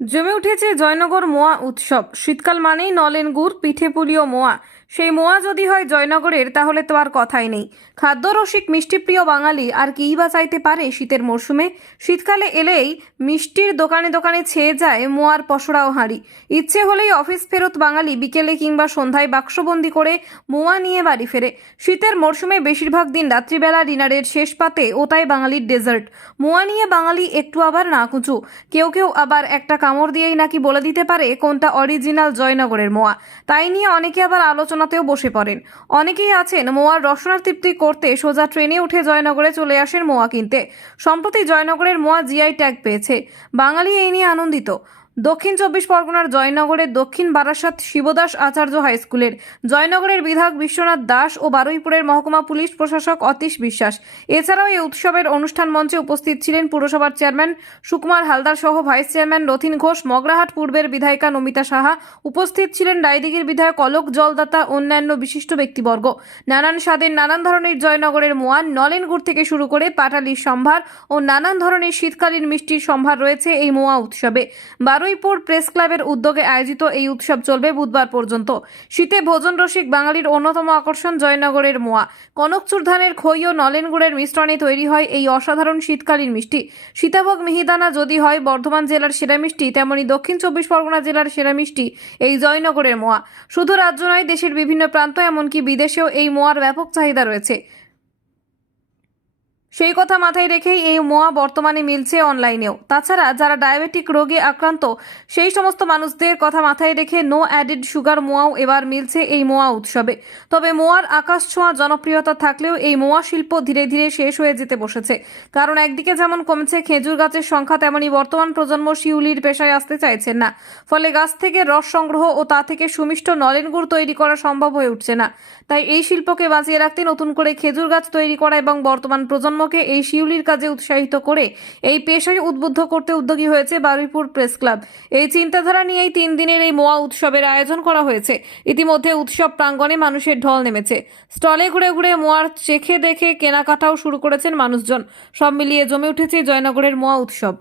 জমে উঠেছে জয়নগর মোয়া উৎসব। শীতকাল মানেই নলেন গুড় পিঠে পুলিও মোয়া। সেই মোয়া যদি হয় জয়নগরের, তাহলে তো আর কথাই নেই। খাদ্যরসিক মিষ্টিপ্রিয় বাঙালি, আর কিই বা চাইতে পারে শীতের মরশুমে? শীতকালে এলেই মিষ্টির দোকানে দোকানে ছেয়ে যায় মোয়ার পসরা ও হাঁড়ি। ইচ্ছে হলেই অফিস ফেরত বাঙালি বিকেলে কিংবা সন্ধ্যায় বাক্সবন্দি করে মোয়া নিয়ে বাড়ি ফেরে। শীতের মরশুমে বেশিরভাগ দিন রাত্রিবেলা ডিনারের শেষ পাতে ওটাই বাঙালির ডেজার্ট। মোয়া নিয়ে বাঙালি একটু আবার না নাকুচু কেউ কেউ আবার একটা কামড় দিয়েই নাকি বলে দিতে পারে কোনটা অরিজিনাল জয়নগরের মোয়া। তাই নিয়ে অনেকে আবার আলোচনাতেও বসে পড়েন। অনেকেই আছেন মোয়ার রসনা তৃপ্তি করতে সোজা ট্রেনে উঠে জয়নগরে চলে আসেন মোয়া কিনতে। সম্প্রতি জয়নগরের মোয়া জিআই ট্যাগ পেয়েছে। বাঙালি এই নিয়ে আনন্দিত। দক্ষিণ চব্বিশ পরগনার জয়নগরের দক্ষিণ বারাসাত শিবদাস আচার্য হাই স্কুলের। জয়নগরের বিধায়ক বিশ্বনাথ দাস ও বারুইপুরের মহকুমা পুলিশ প্রশাসক অতীশ বিশ্বাস। এছাড়াও এই উৎসবের অনুষ্ঠান মঞ্চে উপস্থিত ছিলেন পুরসভার চেয়ারম্যান সুকুমার হালদার সহ ভাইস চেয়ারম্যান রথিন ঘোষ, মগরাহাট পূর্বের বিধায়িকা নমিতা সাহা, উপস্থিত ছিলেন ডাইদিগির বিধায়ক অলোক জলদাতা অন্যান্য বিশিষ্ট ব্যক্তিবর্গ। নানান স্বাদের নানান ধরনের জয়নগরের মোয়ান নলেন গুড় থেকে শুরু করে পাটালির সম্ভার ও নানান ধরনের শীতকালীন মিষ্টির সম্ভার রয়েছে এই মোয়া উৎসবে। বারুইপুর প্রেস ক্লাবের উদ্যোগে আয়োজিত এই উৎসব চলবে বুধবার পর্যন্ত। শীতে ভোজন রসিক বাঙালির অন্যতম আকর্ষণ জয়নগরের মোয়া। কনকচুর ধানের খই ও নলেন গুড়ের মিশ্রণে তৈরি হয় এই অসাধারণ শীতকালীন মিষ্টি। সীতাভোগ মিহিদানা যদি হয়, বর্ধমান জেলার সেরা মিষ্টি, তেমনি দক্ষিণ চব্বিশ পরগনা জেলার সেরা মিষ্টি এই জয়নগরের মোয়া। শুধু রাজ্য নয়, দেশের বিভিন্ন প্রান্ত, এমনকি বিদেশেও এই মোয়ার ব্যাপক চাহিদা রয়েছে। সেই কথা মাথায় রেখেই এই মোয়া বর্তমানে মিলছে অনলাইনেও। তাছাড়া যারা ডায়াবেটিক রোগে আক্রান্ত, সেই সমস্ত মানুষদের কথা মাথায় রেখে নো অ্যাডেড সুগার মোয়াও এবার মিলছে এই মোয়া উৎসবে। তবে মোয়ার আকাশ ছোঁয়া জনপ্রিয়তা থাকলেও এই মোয়া শিল্প ধীরে ধীরে শেষ হয়ে যেতে বসেছে। কারণ একদিকে যেমন কমছে, খেজুর গাছের সংখ্যা তেমনই বর্তমান প্রজন্ম শিউলির পেশায় আসতে চাইছেন না। ফলে গাছ থেকে রস সংগ্রহ ও তা থেকে সুমিষ্ট নলেন গুড় তৈরি করা সম্ভব হয়ে উঠছে না। তাই এই শিল্পকে বাঁচিয়ে রাখতে নতুন করে খেজুর গাছ তৈরি করা এবং বর্তমান প্রজন্মকে এই শিউলির কাজে উৎসাহিত করে এই পেশায় উদ্বুদ্ধ করতে উদ্যোগী হয়েছে বারুইপুর প্রেস ক্লাব। এই চিন্তাধারা নিয়েই তিন দিনের এই মোয়া উৎসবের আয়োজন করা হয়েছে। ইতিমধ্যে উৎসব প্রাঙ্গণে মানুষের ঢল নেমেছে। স্টলে ঘুরে ঘুরে মোয়ার চেখে দেখে কেনাকাটাও শুরু করেছেন মানুষজন। সব মিলিয়ে জমে উঠেছে জয়নগরের মোয়া উৎসব।